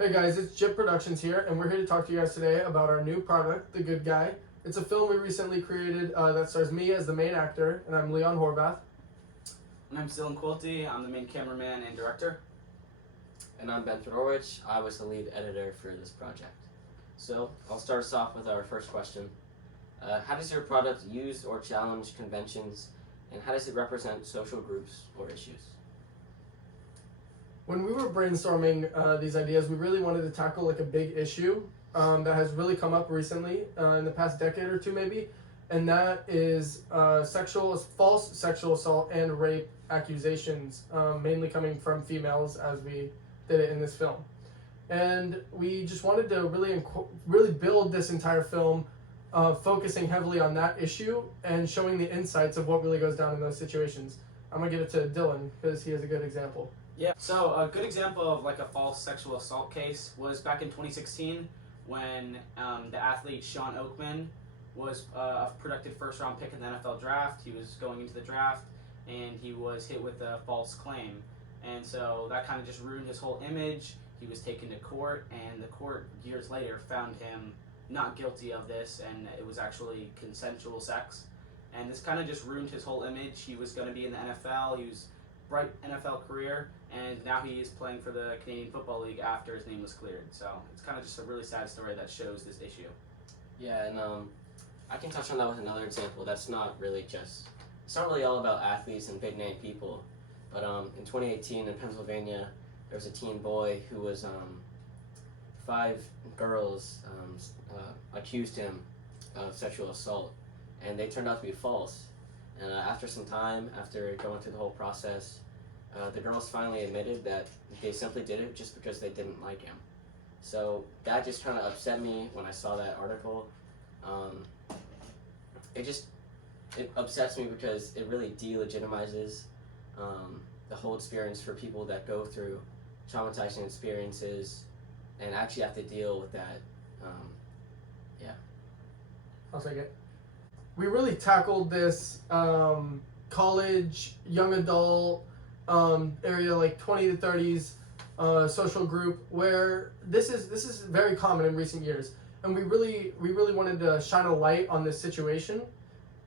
Hey guys, it's Jip Productions here, and we're here to talk to you guys today about our new product, The Good Guy. It's a film we recently created that stars me as the main actor, and I'm Leon Horvath. And I'm Dylan Quilty. I'm the main cameraman and director. And I'm Ben Fedorowicz. I was the lead editor for this project. So I'll start us off with our first question. How does your product use or challenge conventions, and how does it represent social groups or issues? When we were brainstorming these ideas, we really wanted to tackle like a big issue that has really come up recently in the past decade or two maybe, and that is false sexual assault and rape accusations, mainly coming from females as we did it in this film. And we just wanted to really build this entire film focusing heavily on that issue and showing the insights of what really goes down in those situations. I'm going to give it to Dylan because he has a good example. Yeah, so a good example of like a false sexual assault case was back in 2016 when the athlete Sean Oakman was a projected first-round pick in the NFL draft. He was going into the draft and he was hit with a false claim. And so that kind of just ruined his whole image. He was taken to court, and the court years later found him not guilty of this, and it was actually consensual sex. And this kind of just ruined his whole image. He was going to be in the NFL. He was bright NFL career, and now he is playing for the Canadian Football League after his name was cleared. So it's kind of just a really sad story that shows this issue. Yeah, and I can touch on that with another example. It's not really all about athletes and big name people. But in 2018 in Pennsylvania, there was a teen boy who was 5 girls accused him of sexual assault, and they turned out to be false. And after some time, after going through the whole process, the girls finally admitted that they simply did it just because they didn't like him. So that just kind of upset me when I saw that article. It upsets me because it really delegitimizes the whole experience for people that go through traumatizing experiences and actually have to deal with that. I'll take it. We really tackled this college, young adult area, like 20 to 30s social group, where this is very common in recent years, and we really wanted to shine a light on this situation.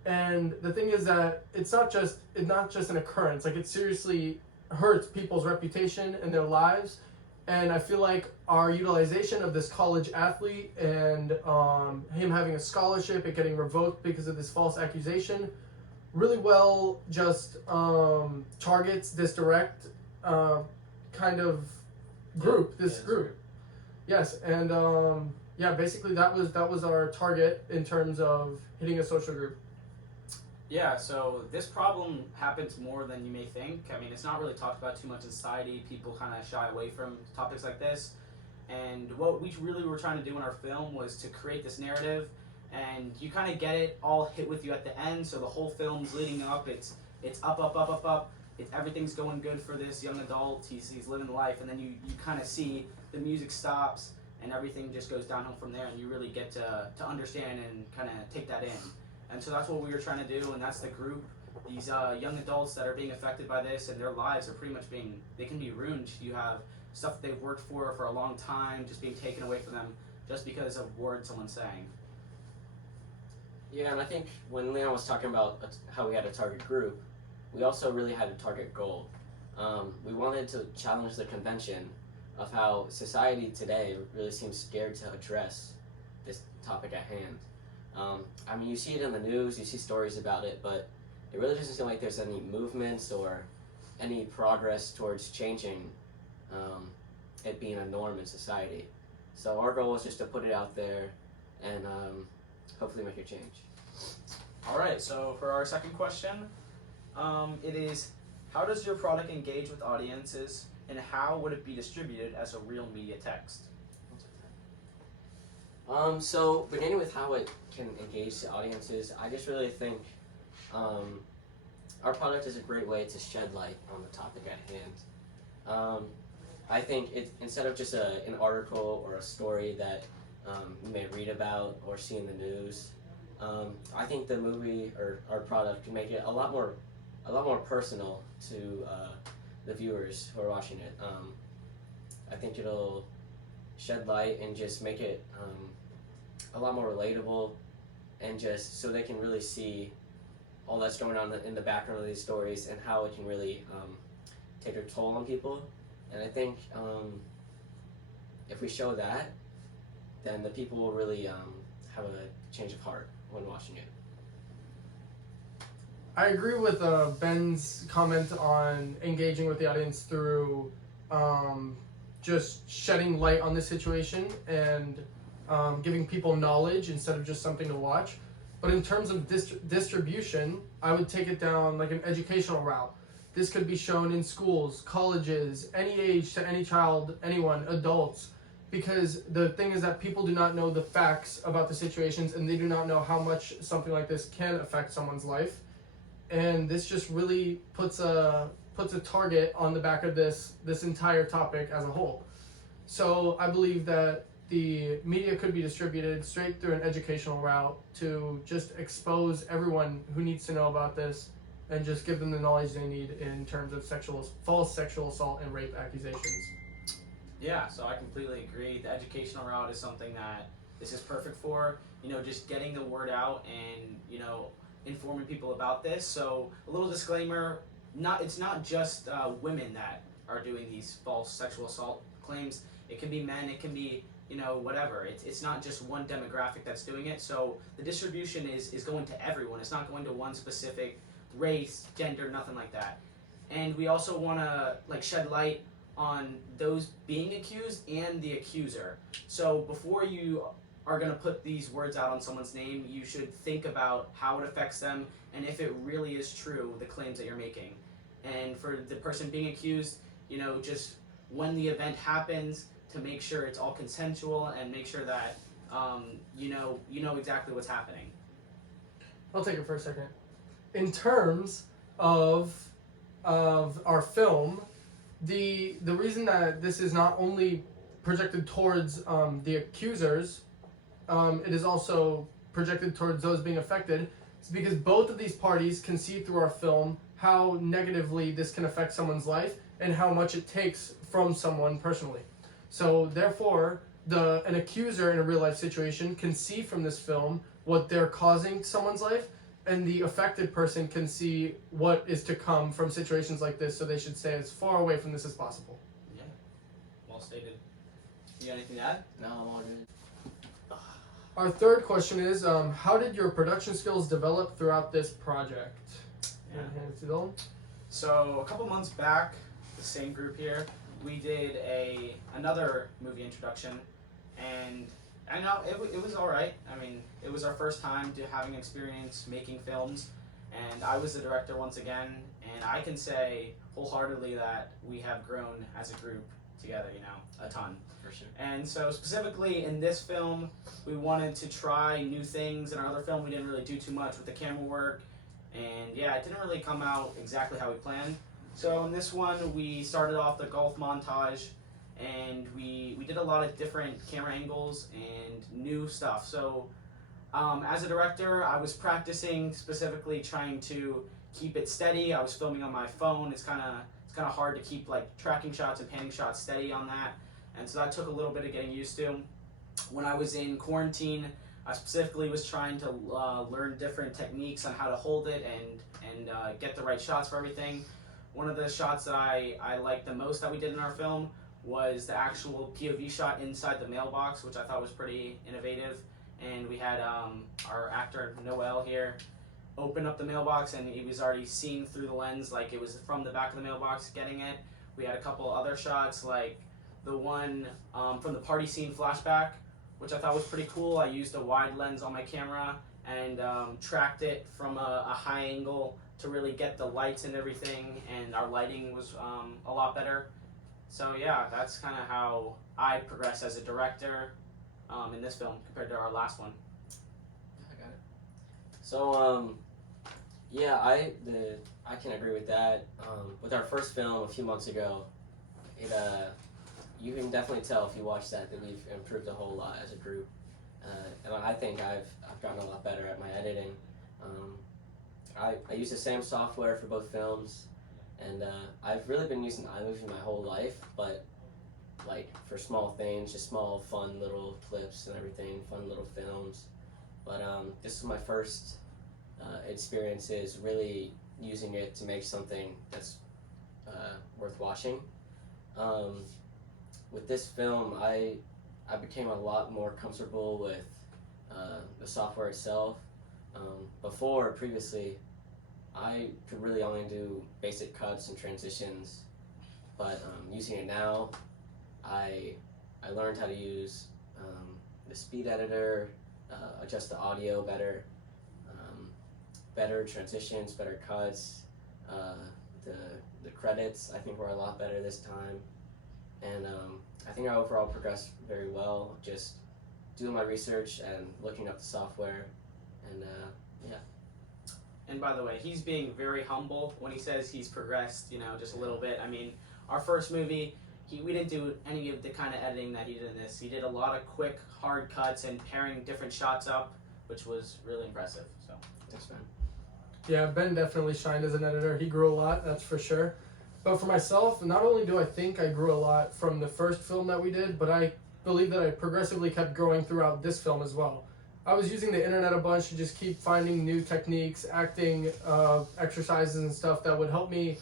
And the thing is that it's not just an occurrence. Like, it seriously hurts people's reputation and their lives. And I feel like our utilization of this college athlete and him having a scholarship and getting revoked because of this false accusation really well just targets this direct kind of group. Group. Yes, and basically that was our target in terms of hitting a social group. Yeah, so this problem happens more than you may think. I mean, it's not really talked about too much in society. People kind of shy away from topics like this. And what we really were trying to do in our film was to create this narrative, and you kind of get it all hit with you at the end. So the whole film's leading up. It's up, up, up, up, up. Everything's going good for this young adult. He's living life, and then you kind of see the music stops, and everything just goes downhill from there, and you really get to understand and kind of take that in. And so that's what we were trying to do, and that's the group, these young adults that are being affected by this, and their lives are pretty much they can be ruined. You have stuff that they've worked for a long time just being taken away from them just because of words someone's saying. Yeah, and I think when Leon was talking about how we had a target group, we also really had a target goal. We wanted to challenge the convention of how society today really seems scared to address this topic at hand. I mean, you see it in the news, you see stories about it, but it really doesn't seem like there's any movements or any progress towards changing it being a norm in society. So our goal was just to put it out there and hopefully make a change. All right, so for our second question, it is, how does your product engage with audiences, and how would it be distributed as a real media text? So beginning with how it can engage the audiences, I just really think our product is a great way to shed light on the topic at hand. I think instead of just an article or a story that you may read about or see in the news, I think the movie or our product can make it a lot more personal to the viewers who are watching it. I think it'll shed light and just make it a lot more relatable, and just so they can really see all that's going on in the background of these stories and how it can really take a toll on people. And I think if we show that, then the people will really have a change of heart when watching it. I agree with Ben's comment on engaging with the audience through just shedding light on the situation and giving people knowledge instead of just something to watch. But in terms of distribution, I would take it down like an educational route. This could be shown in schools, colleges, any age to any child, anyone, adults. Because the thing is that people do not know the facts about the situations, and they do not know how much something like this can affect someone's life. And this just really puts a target on the back of this entire topic as a whole. So I believe that the media could be distributed straight through an educational route to just expose everyone who needs to know about this and just give them the knowledge they need in terms of false sexual assault and rape accusations. Yeah, so I completely agree. The educational route is something that this is perfect for, just getting the word out and, informing people about this. So a little disclaimer, it's not just women that are doing these false sexual assault claims. It can be men, it can be, whatever. It's not just one demographic that's doing it. So the distribution is going to everyone. It's not going to one specific race, gender, nothing like that. And we also want to shed light on those being accused and the accuser. So before you are going to put these words out on someone's name, you should think about how it affects them and if it really is true, the claims that you're making. And for the person being accused, just when the event happens, to make sure it's all consensual and make sure that you know exactly what's happening. I'll take it for a second. In terms of our film, the reason that this is not only projected towards the accusers, it is also projected towards those being affected, is because both of these parties can see through our film how negatively this can affect someone's life and how much it takes from someone personally. So therefore, an accuser in a real life situation can see from this film what they're causing to someone's life, and the affected person can see what is to come from situations like this, so they should stay as far away from this as possible. Yeah, well stated. You got anything to add? No, I'm all good. Our third question is, how did your production skills develop throughout this project? Yeah. Hand it to Dylan. So a couple months back, the same group here, we did another movie introduction, and I know it was all right. I mean, it was our first time having experience making films, and I was the director once again, and I can say wholeheartedly that we have grown as a group together, a ton. For sure. And so specifically in this film, we wanted to try new things. In our other film, we didn't really do too much with the camera work, and yeah, it didn't really come out exactly how we planned. So in this one, we started off the golf montage, and we did a lot of different camera angles and new stuff. So as a director, I was practicing specifically trying to keep it steady. I was filming on my phone. It's kind of hard to keep tracking shots and panning shots steady on that, and so that took a little bit of getting used to. When I was in quarantine, I specifically was trying to learn different techniques on how to hold it and get the right shots for everything. One of the shots that I liked the most that we did in our film was the actual POV shot inside the mailbox, which I thought was pretty innovative. And we had our actor Noel here open up the mailbox, and he was already seeing through the lens, like it was from the back of the mailbox getting it. We had a couple other shots, like the one from the party scene flashback, which I thought was pretty cool. I used a wide lens on my camera and tracked it from a high angle to really get the lights and everything, and our lighting was a lot better. So yeah, that's kind of how I progressed as a director in this film compared to our last one. I got it. So yeah, I can agree with that. With our first film a few months ago, you can definitely tell if you watch that we've improved a whole lot as a group, and I think I've gotten a lot better at my editing. I use the same software for both films, and I've really been using iMovie my whole life, but like for small things, just small fun little clips and everything, fun little films. But this is my first experiences really using it to make something that's worth watching. With this film, I became a lot more comfortable with the software itself. Previously, I could really only do basic cuts and transitions, but using it now, I learned how to use the speed editor, adjust the audio better, better transitions, better cuts. The credits I think were a lot better this time, and I think I overall progressed very well. Just doing my research and looking up the software, and yeah. And by the way, he's being very humble when he says he's progressed, just a little bit. I mean, our first movie, we didn't do any of the kind of editing that he did in this. He did a lot of quick, hard cuts and pairing different shots up, which was really impressive. So Thanks, man. Yeah, Ben definitely shined as an editor. He grew a lot, that's for sure. But for myself, not only do I think I grew a lot from the first film that we did, but I believe that I progressively kept growing throughout this film as well. I was using the internet a bunch to just keep finding new techniques, acting exercises and stuff that would help me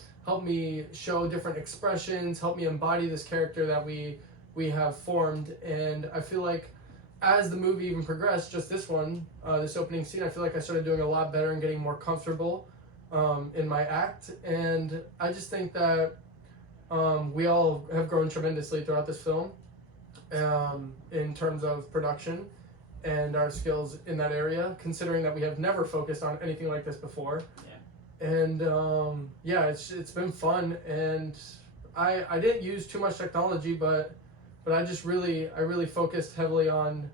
show different expressions, help me embody this character that we have formed. And I feel like as the movie even progressed, just this one, this opening scene, I feel like I started doing a lot better and getting more comfortable in my act. And I just think that we all have grown tremendously throughout this film in terms of production and our skills in that area, considering that we have never focused on anything like this before. Yeah. And it's been fun, and I didn't use too much technology, but I just really focused heavily on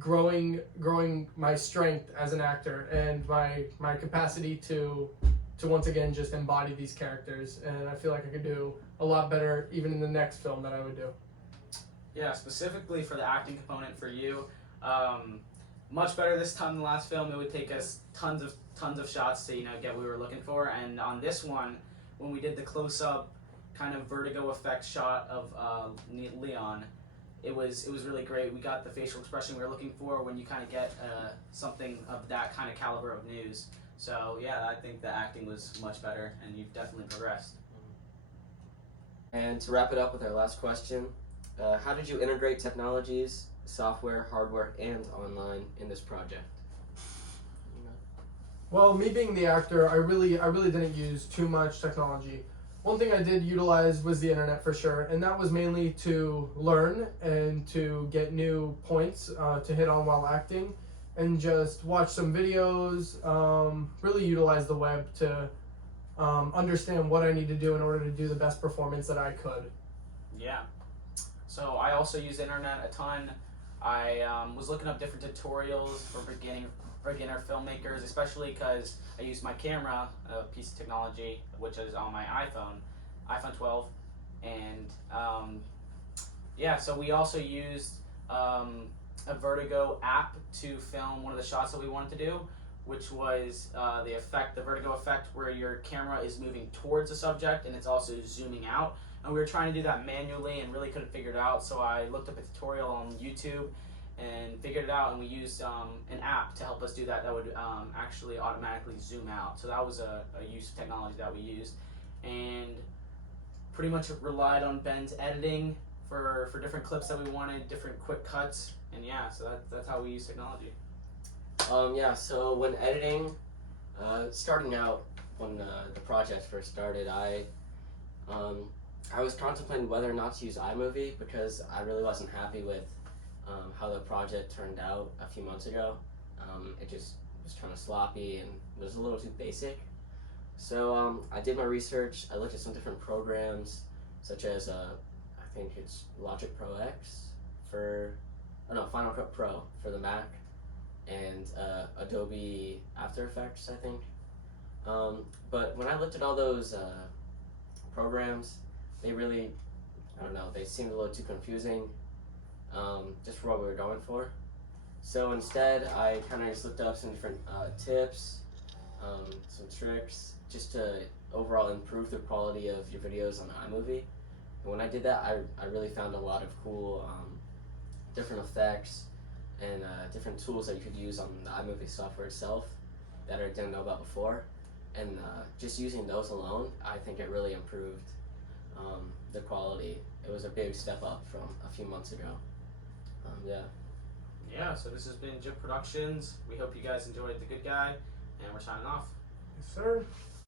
growing my strength as an actor and my capacity to once again just embody these characters. And I feel like I could do a lot better even in the next film that I would do. Yeah, specifically for the acting component for you, much better this time than the last film. It would take us tons of shots to get what we were looking for. And on this one, when we did the close-up kind of vertigo effect shot of Leon, it was really great. We got the facial expression we were looking for when you kind of get something of that kind of caliber of news. So yeah, I think the acting was much better, and you've definitely progressed. And to wrap it up with our last question, how did you integrate technologies, software, hardware, and online in this project? Well, me being the actor, I really didn't use too much technology. One thing I did utilize was the internet for sure, and that was mainly to learn and to get new points to hit on while acting, and just watch some videos, really utilize the web to understand what I need to do in order to do the best performance that I could. Yeah. So I also use the internet a ton. I was looking up different tutorials for beginner filmmakers, especially because I use my camera, a piece of technology, which is on my iPhone 12, and so we also used a Vertigo app to film one of the shots that we wanted to do, which was the Vertigo effect, where your camera is moving towards the subject and it's also zooming out. And we were trying to do that manually and really couldn't figure it out, so I looked up a tutorial on YouTube and figured it out, and we used an app to help us do that would actually automatically zoom out. So that was a use of technology that we used, and pretty much relied on Ben's editing for different clips that we wanted, different quick cuts, and so that's how we use technology. So when editing, starting out when the project first started, I was contemplating whether or not to use iMovie because I really wasn't happy with how the project turned out a few months ago. It just was kind of sloppy and was a little too basic. So I did my research. I looked at some different programs, such as I think it's Logic Pro X Final Cut Pro for the Mac, and Adobe After Effects, I think. But when I looked at all those programs, they really, they seemed a little too confusing, just for what we were going for. So instead, I kind of just looked up some different tips, some tricks, just to overall improve the quality of your videos on iMovie. And when I did that, I really found a lot of cool different effects and different tools that you could use on the iMovie software itself that I didn't know about before. And just using those alone, I think it really improved the quality. It was a big step up from a few months ago. Yeah. Yeah, so this has been Jip Productions. We hope you guys enjoyed The Good Guy, and we're signing off. Yes, sir.